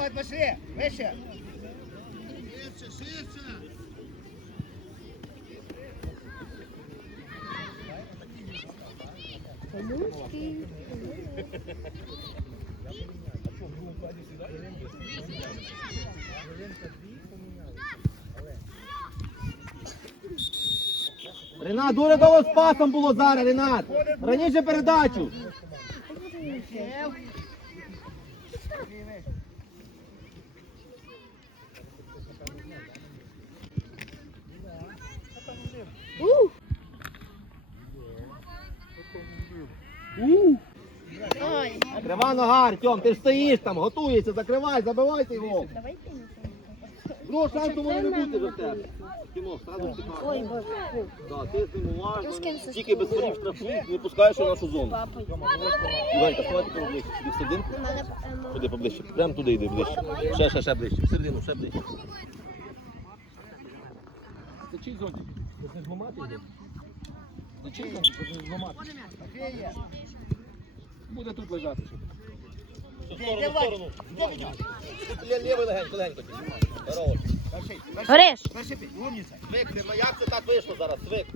Влад, пошли, вище. Ренат, дуже довго з пасом було зараз, Ренат. Раніше передачу. Крива нога, Артем, ти ж стоїш там, готуєшся, закривай, забивайте його. Ну, шансу може не бути за тебе. Тимох, сразу втікай. Ой, боже. фу. Да, ти з ним уважно, це тільки без ворів штрафують, не пускаєш у нашу зону. Іванька, вставай тепер ближче, сюди всередину. У мене ем, Туди поближче, прямо туди йди ближче. Ще, ще, ще ближче, всередину, ще ближче. Стечи зонтик, ти не зламати йде. Стечи зонтик, ти не зламати. Буде тут лежати. Лівий легенько, легенько. Здорово. Перший, перший, Гориш. перший, ну як це так вийшло зараз, Свик?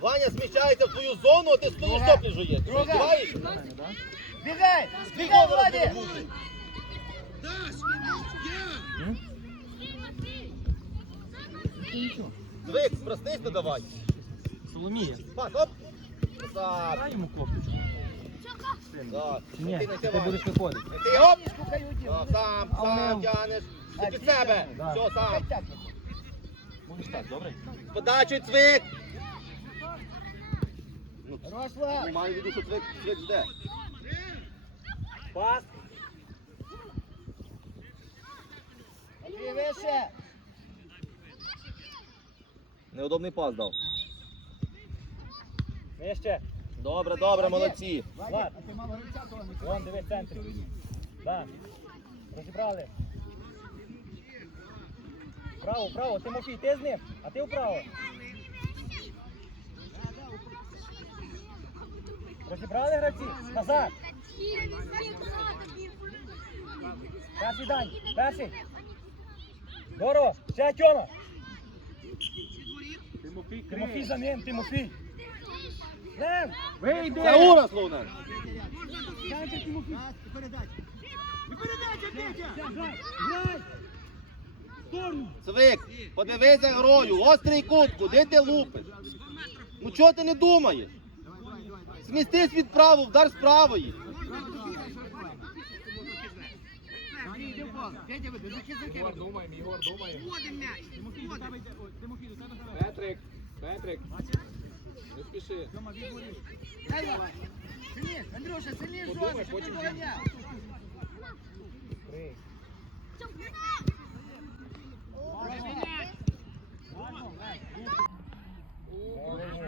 Ваня зміщається в твою зону, а ти стоїш топлі жуєш. Бігай! Бігай, голови Владі! розбудуть. Проснись, не давай. Соломія, Пас, оп. Дай йому кофточку. Так. Ні, Ти будеш виходити. Ти оп. Уйди. Сам, сам тянеш. Ти під себе. Все, сам. Будеш так, добре? Подачу, Цвик. Ну, Хорош, Влад. Маю віду, що Цвик, Цвик жде. Пас. Андрій, вище. Неудобний пас дав. Нижче. Добре, добре, молодці. Влад, а ти мало лиця того не Вон, диви в центрі. Да. Розібрали. Право, право, Тимофій, ти з ним, а ти вправо. Розібрали гравці? Назад. Перший Дань, перший. Здорово, ще Тьома. Тимофій за ним, Тимофій. Вийди. Це Ура, Словнен. Цвик, подивися грою, острий кут, куди ти лупиш? Ну чого ти не думаєш? Змістись від праву, вдар з правої. Петрик, Петрик. Не спіши. Дай, Влад. Сильніше, Андрюша, сильніше жодно, щоб ти доганяв. Хорошо,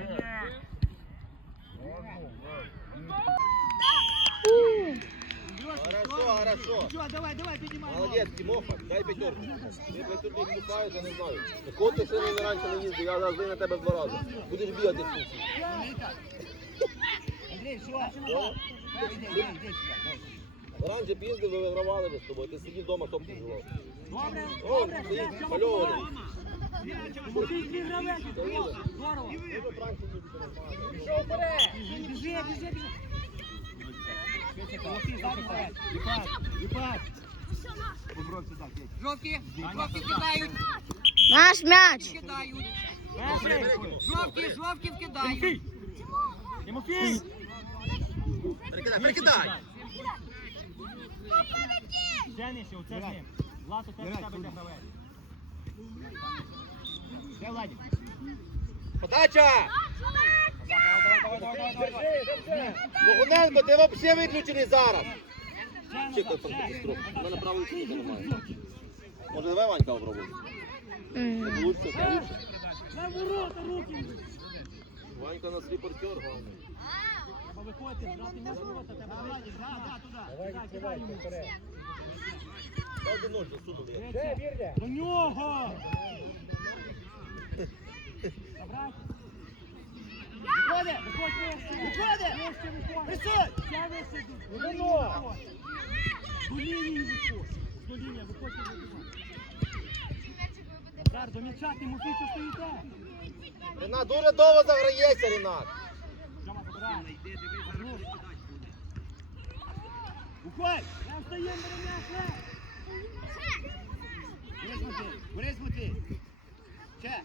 хорошо. Все, давай, давай, піднімай. Молодець, Тимоха, дай п'ятерку. Ти п'ятерку купаєш, я не знаю. Кот ти сьогодні раніше не їздив, я завжди на тебе два рази. Будеш бігати в кінці. Андрій, все. Іди, іди, іди сюди. Раніше б їздили, вигравали би з тобою. Ти сидів вдома, топ не жував. Добре, О, добре, стоїть, все, мальований. Тимофій, твій гравець. Здорово. Пішов вперед. Біжи, біжи, біжи. Тимофій, ззаду вперед. Віпас, віпас. Побровся так, є. Кидають, Наш м'яч. кидають. Перший. Жовті, вкидають. Тимофій! Перекидай, перекидай. Ще нижче, оце. Влад, у тебе тебе гравець. Де Владик? Подача! Лугуненко, ти взагалі виключений зараз. Чекай, катастрофа. У мене правої руки немає. Може, давай Ванька. Не получится, получится. На ворота руки! Ванька нас репортер, главный. Треба брати на ворота, тебе да, да, туди. Давай, кидай йому один ноль засунули. Де, Вірня? До нього! Забрати? Воно! До лінії виходь! до лінії, до м'яча, стоїте? Рінат, дуже довго забирай. Ну. Уходь! Не встаємо, беремо м'яч, не! Борис Матвій, Борис Матвій. Ще.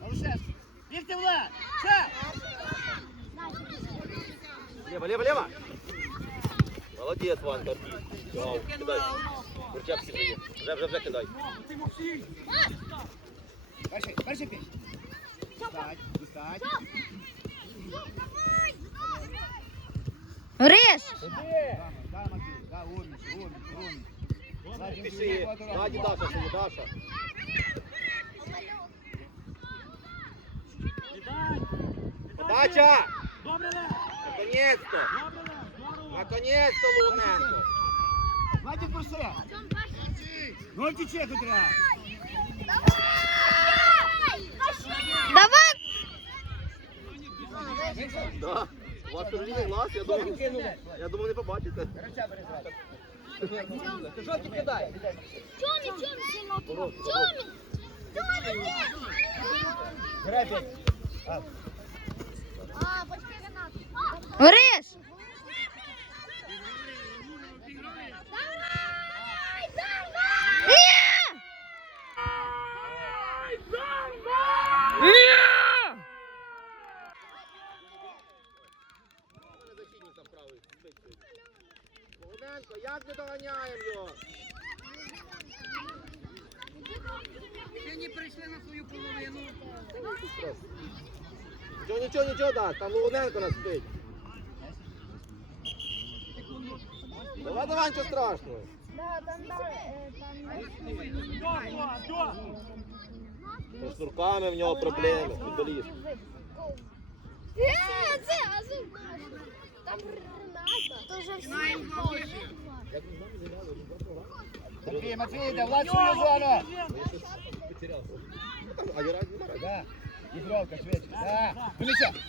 Олешевський. Бігти, Влад. Ще. Лево, лево, лево. Молодець, Ванька. Вау, кидай. Курчак сідає. Вже, вже, вже кидай. Перший, перший піч. Встать, встать. Гриш! Ходи! Да, Матвій, да, умніч, умніч, умніч. Владик, Пиши. Владик, Наді Владик. Даша, сиди, Даша. Подача! Добре! Наконец-то! Наконец-то, Лугненко! Владик, проси. Ну, тече хоч раз. Давай! Да. У вас тут глаз, я думав, я думав, не побачите. Жовті кидай. Тьомі, тьомі, синок. Тьомі! Грай, п'ять. Ні! Як ми доганяємо його? Сьогодні прийшли на свою половину. Нічого, нічого, нічого, да, там Лугненко нас спить. Давай, давай, нічого страшного. Все, все, все! З шнурками в нього проблеми, футболіст. Е, це Азу. Там Рената. То вже всі. Да, Влад свою зону. А я не Да. Ігровка, швидше.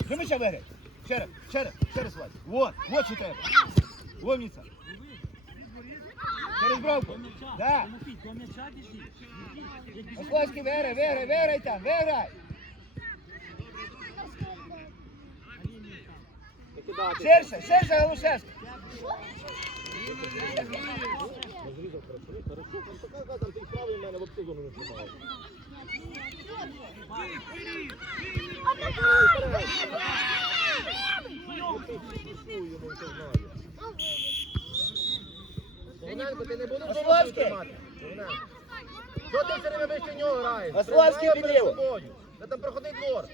До м'яча виграй. Ще раз, ще раз, ще. Вот, вот що треба. Умниця. Через бровку. Да. До м'яча біжи! Виграй там, виграй. Ширше, ширше, Галушевський. Хорошо, там така там ти правий мене в зону не знімає. Лугненко, ти не будеш Ословський! тримати? Лугненко. Що ти все время вище нього граєш? Ословський Тримай перед підліво. собою. Та там проходить двор.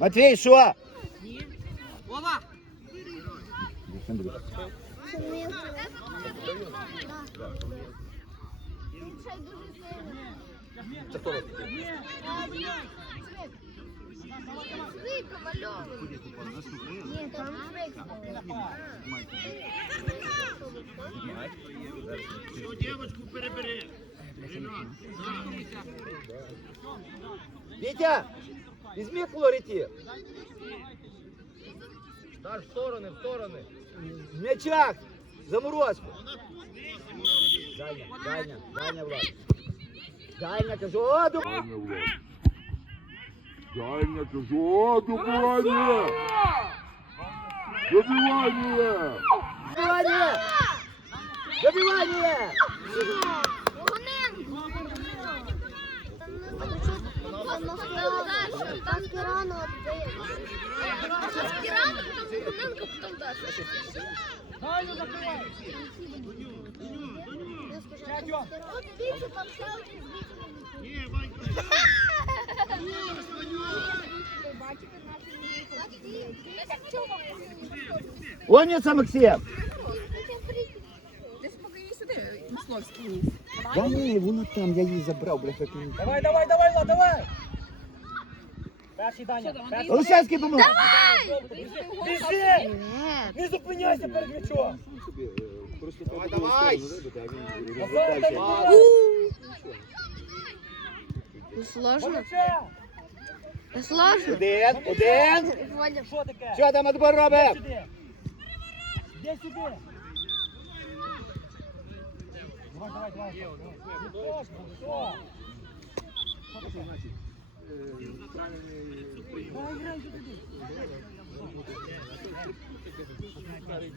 Матвій, що? Вова! Це хто нас? Ні, там Вітя, візьми флоріті. Даш в сторони, в сторони. В м'ячах. Заморозку. Дальня, дальня, дальня, Влад. Дальня, кажу, о, до... Дальня, Влад. Дальня, кажу, о, добивання! Добивання! Добивання! Добивання! Там Кирано віддає. Спочатку Кирано, потім Гуненко, потім Даша. Дальню закривай! От більше там селки Умниця, Максим! Ти спокійно сюди, Мисловський. Я ні, вона там, я її забрав, бля, як він. Давай, давай, давай, Влад, давай! Перший Даня, перший. Олешевський помог! Біжи! Ні. Не зупиняйся перед м'ячом! Давай, давай. Ну, Сложно. Ну, Сложно. Один, один! Що таке? Що там отбор робить? Де сюди. Давай, давай, давай. Все. Грай.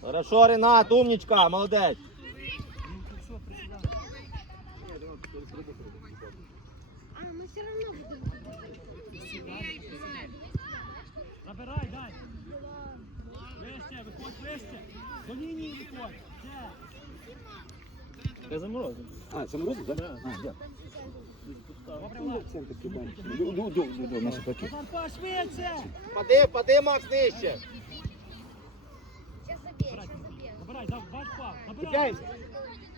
Хорошо, Ренат, умничка, молодець. Забирай, дай. Вище, виходь вище. До лінії виходь. Все. А, це морозив, так? А, дякую. Ду, ду, ду, ду, ду, наші паки. Назарко, швидше. Пади, пади, Макс, нижче. Сейчас забей, сейчас забей. Забирай, да, бач пав. Забирай. Чекаємося.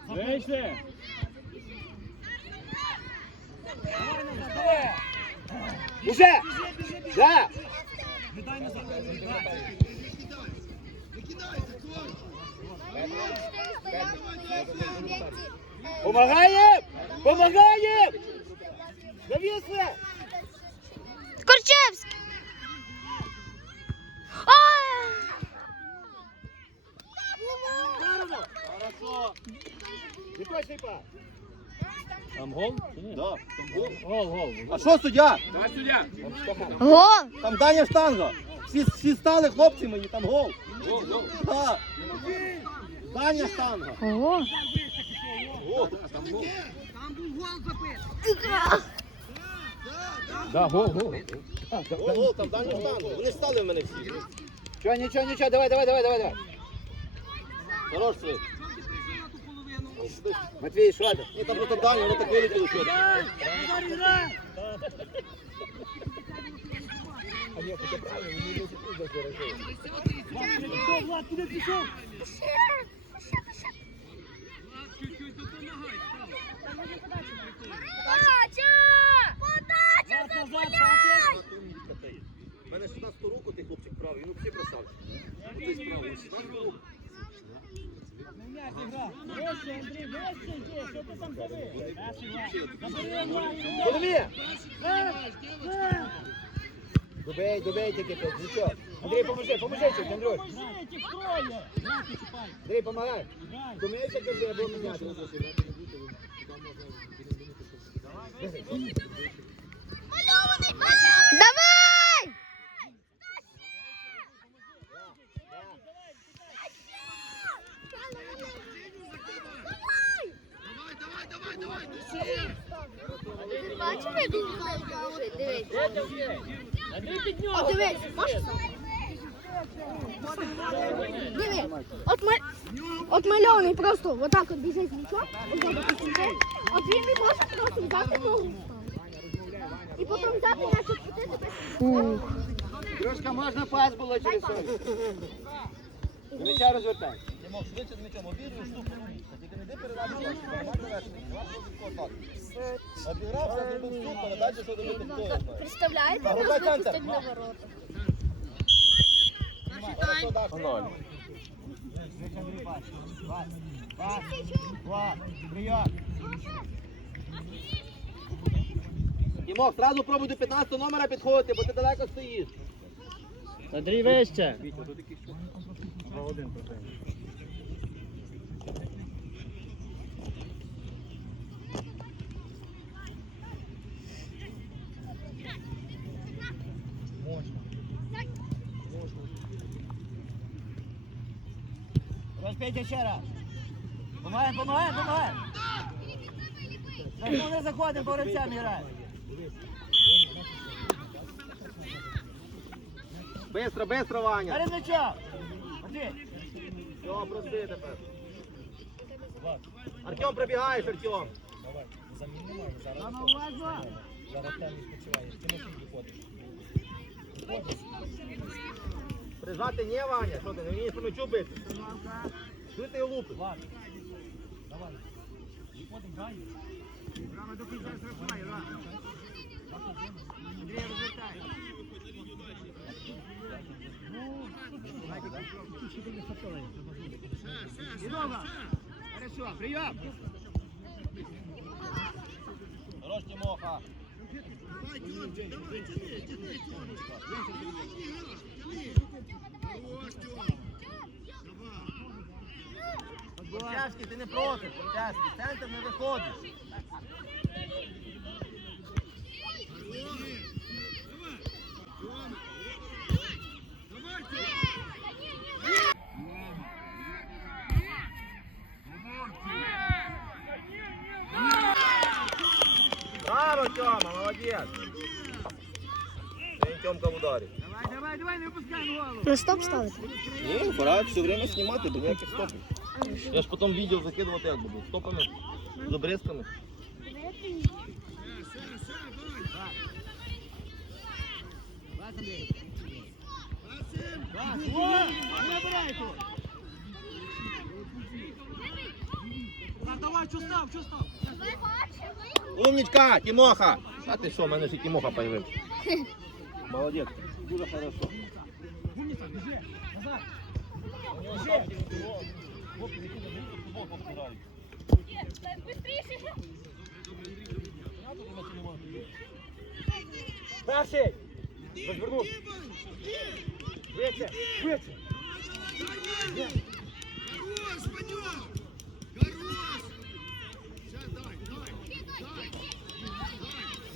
Вище. Давай назад. Уже! Да! Не дай назад. Дай. Помагаєм! Помагаєм! Завісли! Корчевский! А! Хорошо. Неточний пас. Там гол? чи ні? Да. Гол, гол. А що суддя? Гол! Там Даня штанга. Всі, всі стали хлопці мої, там гол. Да. Даня штанга. Ого! Гол. Там був гол забитий. Да, гол, гол. Гол, гол, там Даня штанга. Вони стали в мене всі. Нічого, нічого, нічого, давай, давай, давай, давай, давай. Хорош свій. Матвій, що ти? Ні, там просто Даня, воно так вилетіло, що. Влад, куди пішов, Влад, куди пішов? Чуть-чуть допомагай. Подача! Подача! Влад, назад, бачиш? У мене 16 руку, ти хлопчик правий, він взагалі красавчик. Ти справа, 16 руку. Не в м'яч гра. Вище, Андрій, вище йди, що ти там забив? Перший Влад. Забери, Влад, Голові! Е, е. Добей, добей тільки тут, нічого. Андрій, поможи, поможи чуть, Андрюш. Грай, тих троє. Грай. Андрій, помагай. Грай. Думаєте, я буду міняти? Давай! Давай, давай, давай, давай. Бачиш, як він лежить? Дивись. Андрій, під О, дивись, можеш? Диви, от, ма... от мальований просто отак от біжить нічого, от він не може просто взяти ногу. І потім взяти наче чотити без... Трошка можна пас було через сон. М'яча розвертай. Ти мог швидше з м'ячом обігруєш штуку Обігрався, зробив штуку, а що робити хто. Представляєте, нас випустять на ворота. Ноль. Дімок, зразу пробуй до 15 номера підходити, бо ти далеко стоїш. Андрій, вище. Розпейте ще раз. Помагаємо, помагаємо, помагаємо. Давно не заходимо, борцями граємо. Бистро, бистро, Ваня. Перед м'ячом. Андрій. Все, прости тепер. Артем, пробігаєш, Артем. Мама, уважно. Прижати не, Ваня. Що ти, не вмієш по м'ячу бити? Що ти лупиш? Ладно. Давай. Відходимо, граємо. Грама до кінця зрозумає, ладно. Андрій, розвертай. Ну, Серега! Хорошо, прийом! Хорош, Тимоха! Давай, Тёмчик, давай, тяни, тяни, Тёмочка! Давай, Тёмчик! Хорош, Тём! Давай! Не проти, Протяжки, центр не виходить. Браво, Тьома, молодець. Він в ударі. Давай, давай, давай, не випускай голову. На стоп ставити. Ні, пора все время знімати, до ніяких стопів. Я ж потім відео закидувати як буду. Стопами, з обрізками. О, не набирайте. Так, давай, що став, що став? Умничка, Тимоха! А ти що, в мене ж Тимоха появився. Молодець, дуже хорошо. Умніця, біжи, назад. Біжи. Перший. Розвернув. Вище, вище.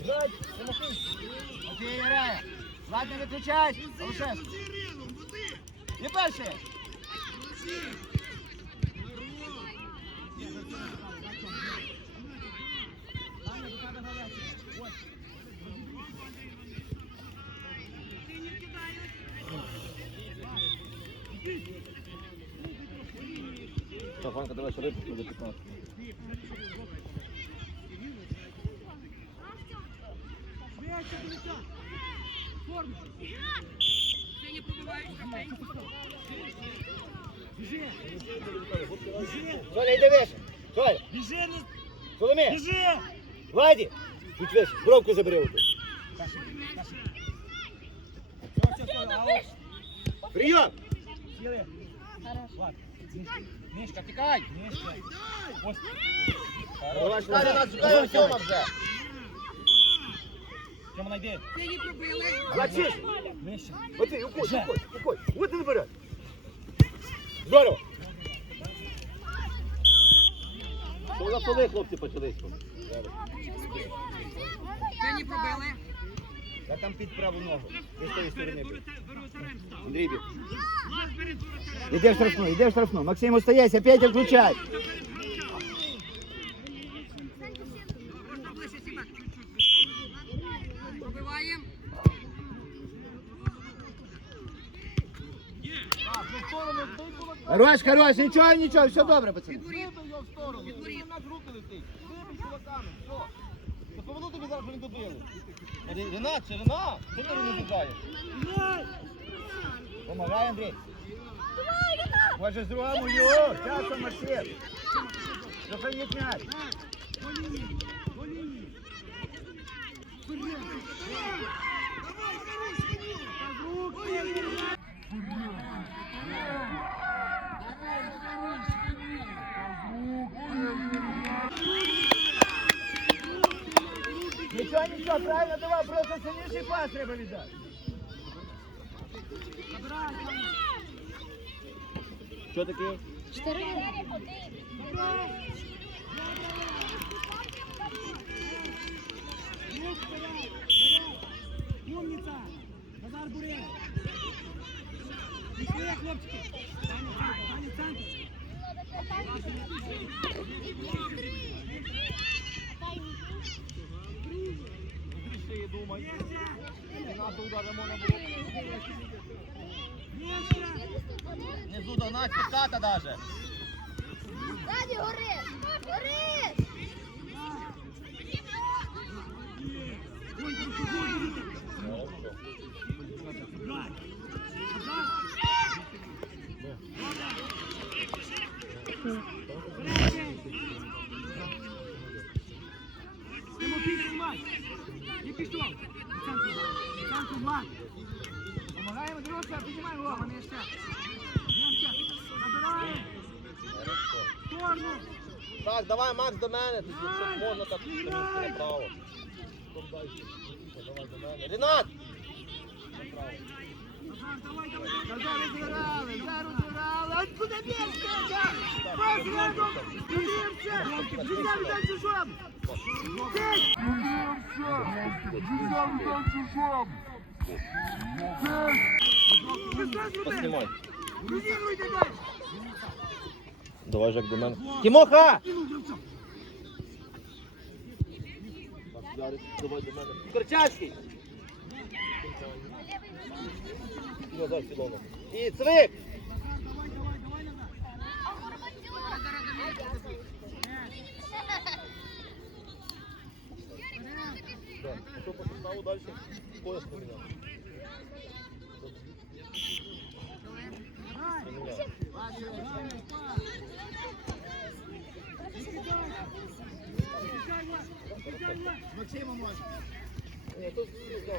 Жать, Тимофій. Окей, грає. Влад, не виключай. Олешев. І перший. Що, Фанка, давай ще рибку до 15. Вище, дивіться. Форму. Це не побиваєш, Біжи. Біжи. Соля, йди вище. Соля, Біжи, вище. Бровку забери. Прийом. Сіли. Влад. Мішка, тікай. Нижче. Ось. Шукай нас, шукай Тьома вже. Тьома, найди. Пробили. Влад, Оти, уходь, уходь, уходь. Вот він вперед. Здорово. Що за поли, хлопці, почались? тут? Це не пробили. Та там під праву ногу. Ти з тої сторони. Андрій біг. Іде в штрафну, іде в штрафну. Максим, ближче сіба. Пробиваємо. Хорош, хорош, нічого, нічого, все добре, пацани. Підворіт. його в сторону. Підворіт. У нас руки летить. Вибіг кулаками, все. Допомогу тобі зараз, що він добили. Ренат, Ренат? Що ти не бігаєш? Помагай, Андрій. Може, другому його. Часом, Максим. Зупиніть м'яч. Нічого, нічого, правильно, давай, просто сильніший пас треба віддати. Що таке? Чотири. Умниця. Назар Бурєв. Пішли, хлопчики. Таня, центр, Таня, центр. Більше думай. Ренату ударимо на блок. Внизу до нас пуската даже. Ззаді гори. Гори. Гонька, руку, гонька. Грай. Грай. Вперед. Тимофій, тримай. Не пішов. Центр, центр, Влад. Помагаємо, дивимося, піднімаємо голову. Нижче. Нижче. Набираємо. Сторону. Так, давай, Макс, до мене. Тут, якщо можна, так трошки направо. Давай до мене. Ренат! Назар, давай, давай. Зараз розіграли, зараз розіграли. От куди б'єш, Петя? Посередом! Дивимося! Життя віддай чужому! Ти! Взяв дай чужому. Поснімай. Давай, Жак, до мене. Тімоха! Давай до мене. Корчацький! Назад, Сілона. І Цвик! Що по составу далі? Пояс поміняв. Максиму може. Ні, тут всі.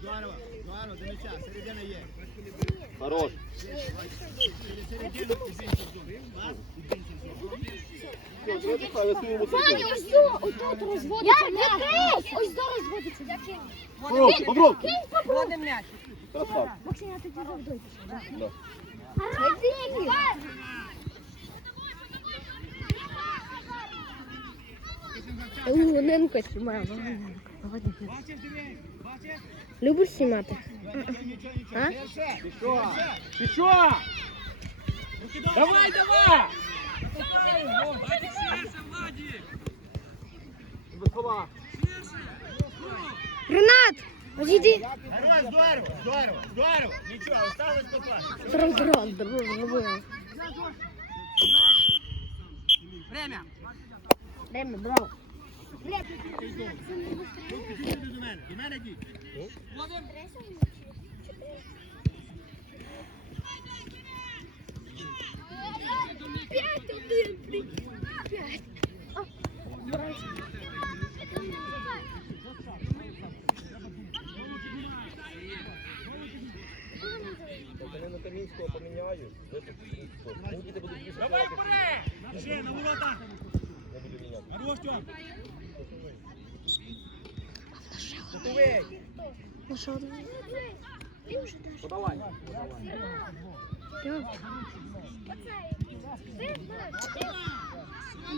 Здорово, здорово, до м'яча, середина є. Хорош. Через середину і більше зони. Пас, і більше зони. Ваня, ось тут розводиться м'яч. Ось до розводиться. Попробуй, попробуй. Кинь, попробуй. М'яч. Максим, я тоді пішов. Да. Родині. Луненко знімає. Бачиш? Любиш знімати? А? Перше. Пішов! Пішов! Давай, давай! Ренат, одійди. Хорош, здорово, здорово, здорово. Нічого, осталось попасти. Трон-трон, здорово. Время. Время, браво. Підійди до мене, до мене йдіть. П'ять, один, три, п'ять. Вони на Камінського поміняють. Давай вперед! Біжи, на ворота! Я буду міняти. Хорош, Тьом! Готовий! Ну що даш. Подавай.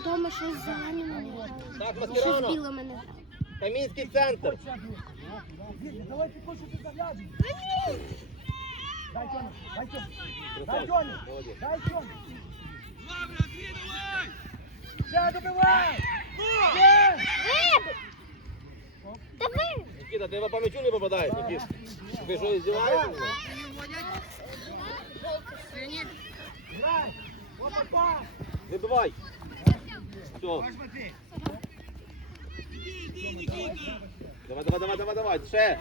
Дома щось зелені мене. Так, Щось біле мене. Камінський центр. Давай підкочуйте загляд! Дай Тьомі! Дай Тьомі! Дай. Тьомі! Молодець. Дай Тьомі! Все, добивай! Є! Давай! Никита, ти по мячу не попадаєш, Никит. Ви що, здіваєтеся? Грай! Опа! Вибивай. Все. Давай, давай, давай, давай, давай. Ще.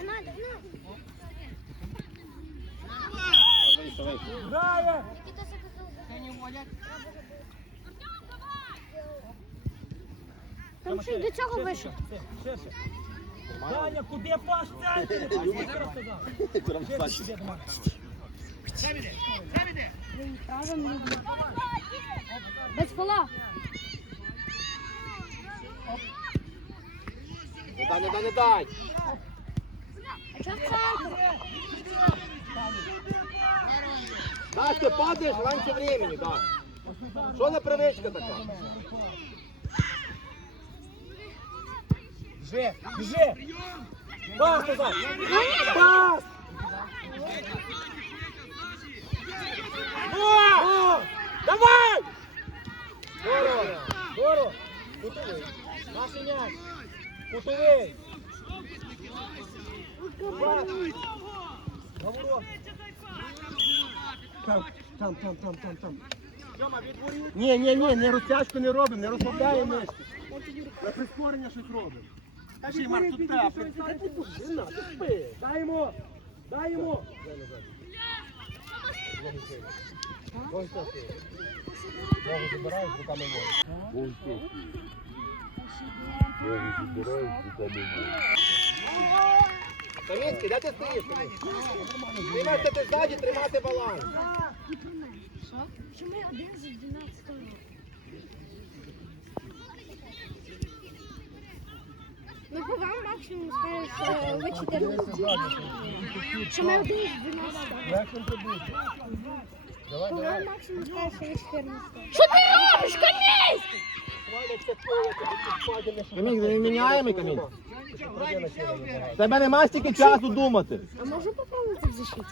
Там ще до цього вийшов. Даня, куди паш центр? Я розказав. Правим. Без пола. Не дай, не дай, не дай. А що? Настя, падаєш времени, да. Що за привичка така? Біжи, біжи! Пас! Пас! О! Давай! Здорово! Здорово! Кутовий! Наш м'яч! Кутовий! Там, там, там, там, там, там. Ні, ні, ні, не розтяжку не робимо, не розслабляємо мишці. На прискорення щось робимо. Марк, тут треба. Ти спи. Дай йому, дай йому. Ногу забирають, руками так. Ноги забирають, руками можуть. Камінський, де ти стоїш? Тримайся ти ззаді, тримати баланс. Що ми один з 12 років? Ну, по вам максимум скажеш, ви 14. Що ми один з 12. Як він пробити? Давай, По вам максимум скажеш, що ви 14. Що ти робиш, що Камінь, не міняємо камінь. Тебе нема стільки часу думати. А може попробувати в защиті?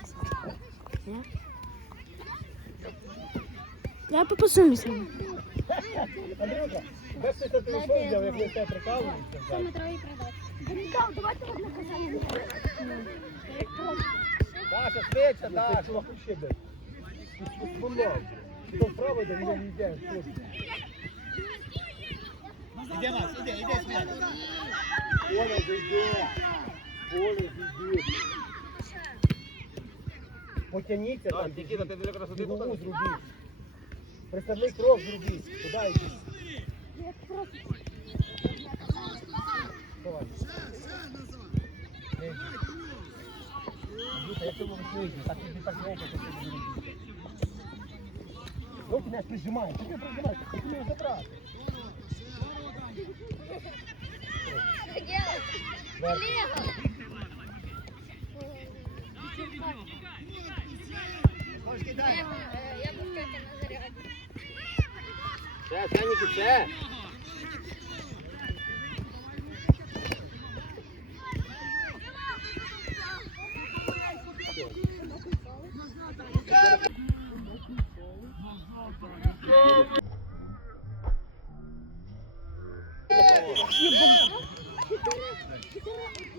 Я попасуюсь. Андрюха, де ти це телефон взяв, як не те? Що і давайте одне казання. Даша, швидше, Даша. Ще. Воно. Хто вправо йде, ми не йдемо. Іде нас, іде, іде смерть. Оля, зайди. Оля, зайди. Потяніться там. Нікіта, ти для красоти тут? Представник крок зробіть. Куди йти? Руки не прижимай. Ти не прижимай, ти не забрати. Вверх. Це, це, Нікі, це.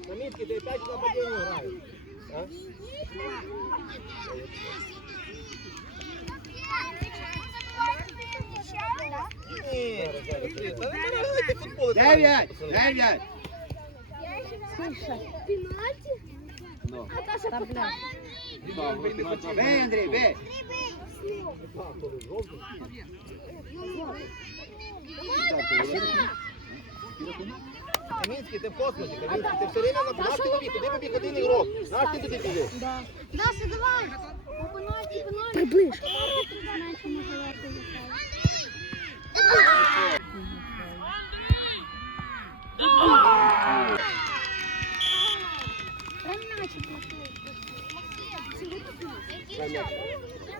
На мітки ти опять на падіння граєш. А? Дев'ять, дев'ять. Ну. Бей, Андрій, бей. Камінський, ти в космосі, Камінський, ти все время на наш ти побіг, куди побіг один ігрок? Наш ти туди біжиш? Даша, давай. Приближ.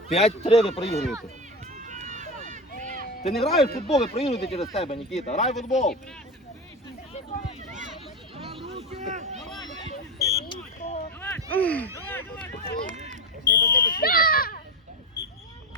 П'ять-три ви проігруєте. Ти не граєш в футбол, ви проігруєте через тебе, Нікіта. Грай в футбол.